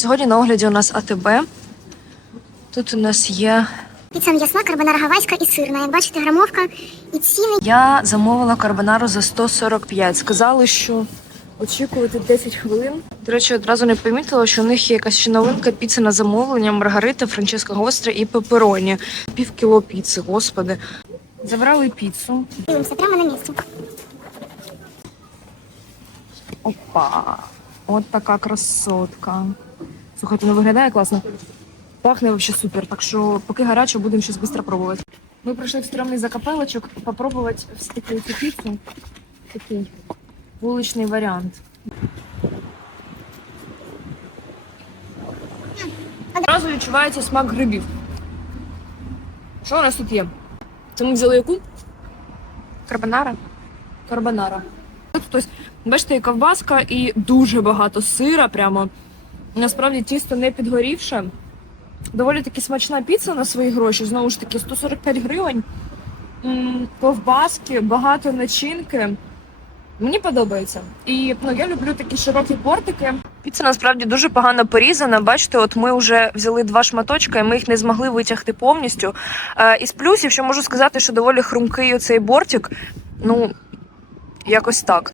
Сьогодні на огляді у нас АТБ. Тут у нас є. Піца м'ясна, карбонара гавайська і сирна. Як бачите, грамовка і ціни. Я замовила карбонару за 145. Сказали, що очікувати 10 хвилин. До речі, одразу не помітила, що у них є якась ще новинка піца на замовлення, маргарита, франческа гостра і пепероні. Пів кіло піци, господи. Забрали піцу. Дивимося прямо на місці. Опа. От така красотка. Слухайте, ну виглядає класно. Пахне взагалі супер. Так що, поки гаряче, будемо щось швидко пробувати. Ми прийшли в стрімний закапелочок попробувати таку цю піцу. Такий вуличний варіант. Одразу відчувається смак грибів. Що у нас тут є? Це ми взяли яку? Карбонара? Карбонара. Тобто, бачите, і ковбаска, і дуже багато сира. Прямо насправді тісто не підгорівше. Доволі таки смачна піца на свої гроші. Знову ж таки, 145 гривень. Ковбаски, багато начинки. Мені подобається. І ну, я люблю такі широкі портики. Піца насправді дуже погано порізана. Бачите, от ми вже взяли два шматочка, і ми їх не змогли витягти повністю. Е, із плюсів, що можу сказати, що доволі хрумкий оцей бортик. Ну, якось так.